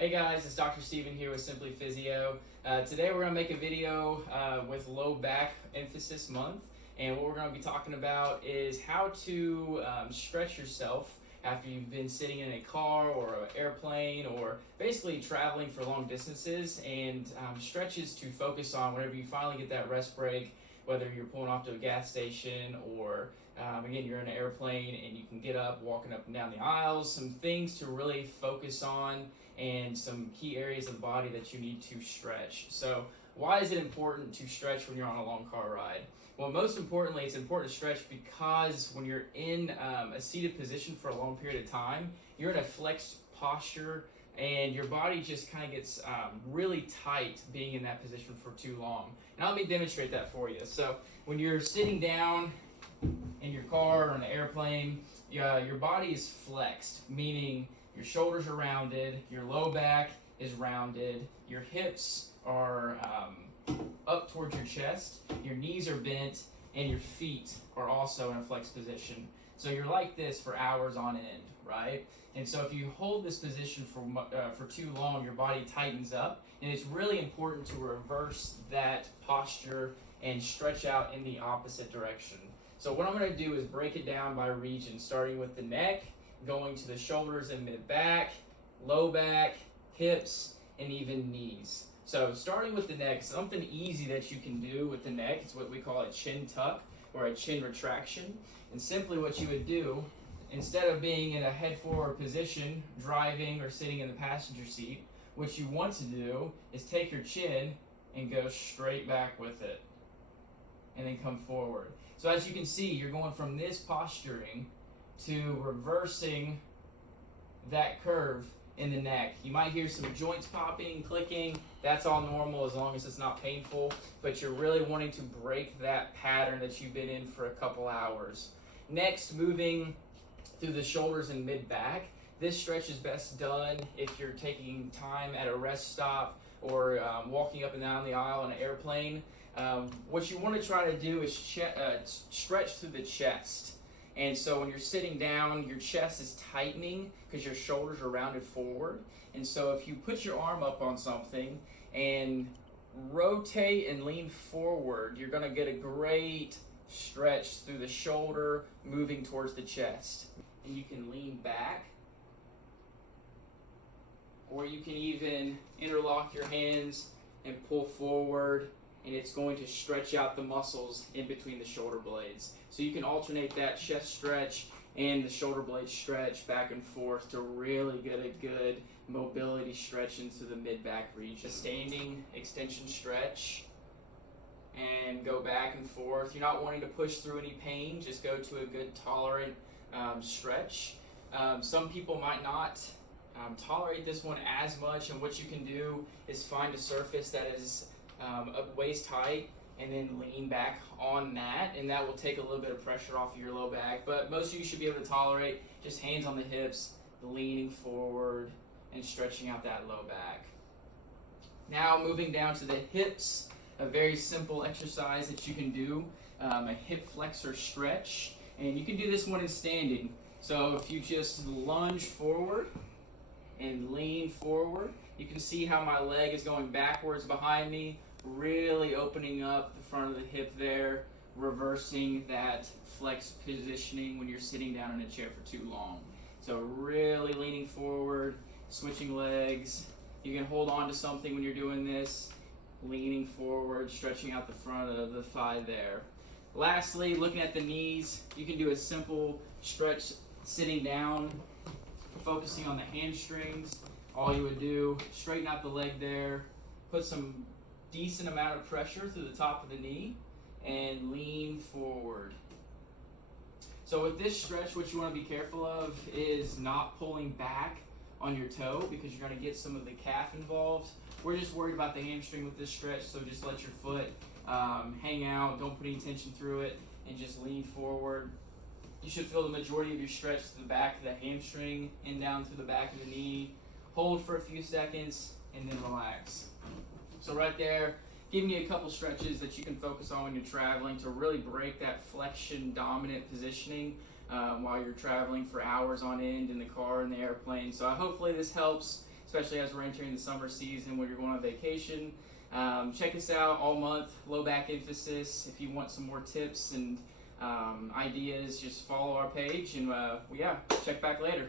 Hey guys, it's Dr. Steven here with Simply Physio. Today we're going to make a video with low back emphasis month, and what we're going to be talking about is how to stretch yourself after you've been sitting in a car or an airplane or basically traveling for long distances, and stretches to focus on whenever you finally get that rest break, whether you're pulling off to a gas station or again, you're in an airplane and you can get up, walking up and down the aisles, some things to really focus on and some key areas of the body that you need to stretch. So why is it important to stretch when you're on a long car ride? Well, most importantly, it's important to stretch because when you're in a seated position for a long period of time, you're in a flexed posture and your body just kind of gets really tight being in that position for too long. And let me demonstrate that for you. So when you're sitting down in your car or in an airplane, your body is flexed, meaning your shoulders are rounded, your low back is rounded, your hips are up towards your chest, your knees are bent, and your feet are also in a flexed position. So you're like this for hours on end, right? And so if you hold this position for too long, your body tightens up, and it's really important to reverse that posture and stretch out in the opposite direction. So what I'm going to do is break it down by region, starting with the neck, going to the shoulders and mid-back, low back, hips, and even knees. So starting with the neck, something easy that you can do with the neck is what we call a chin tuck or a chin retraction. And simply what you would do, instead of being in a head forward position, driving or sitting in the passenger seat, what you want to do is take your chin and go straight back with it and then come forward. So as you can see, you're going from this posturing to reversing that curve in the neck. You might hear some joints popping, clicking. That's all normal as long as it's not painful, but you're really wanting to break that pattern that you've been in for a couple hours. Next, moving through the shoulders and mid-back. This stretch is best done if you're taking time at a rest stop or walking up and down the aisle in an airplane. What you want to try to do is stretch through the chest. And so when you're sitting down, your chest is tightening because your shoulders are rounded forward. And so if you put your arm up on something and rotate and lean forward, you're going to get a great stretch through the shoulder moving towards the chest. And you can lean back, or you can even interlock your hands and pull forward, and it's going to stretch out the muscles in between the shoulder blades. So you can alternate that chest stretch and the shoulder blade stretch back and forth to really get a good mobility stretch into the mid-back region. Standing extension stretch and go back and forth. You're not wanting to push through any pain, just go to a good tolerant stretch. Some people might not tolerate this one as much, and what you can do is find a surface that is waist height and then lean back on that, and that will take a little bit of pressure off of your low back. But most of you should be able to tolerate just hands on the hips, leaning forward and stretching out that low back. Now moving down to the hips, a very simple exercise that you can do, a hip flexor stretch, and you can do this one in standing. So if you just lunge forward and lean forward, you can see how my leg is going backwards behind me, really opening up the front of the hip there, reversing that flex positioning when you're sitting down in a chair for too long. So really leaning forward, switching legs. You can hold on to something when you're doing this, leaning forward, stretching out the front of the thigh there. Lastly, looking at the knees, you can do a simple stretch sitting down, focusing on the hamstrings. All you would do, straighten out the leg there, put some decent amount of pressure through the top of the knee, and lean forward. So with this stretch, what you want to be careful of is not pulling back on your toe because you're going to get some of the calf involved. We're just worried about the hamstring with this stretch, so just let your foot hang out, don't put any tension through it, and just lean forward. You should feel the majority of your stretch to the back of the hamstring and down through the back of the knee. Hold for a few seconds and then relax. So right there, giving you a couple stretches that you can focus on when you're traveling to really break that flexion dominant positioning while you're traveling for hours on end in the car and the airplane. So hopefully this helps. especially as we're entering the summer season where you're going on vacation. Check us out all month, low back emphasis. If you want some more tips and ideas, just follow our page, and check back later.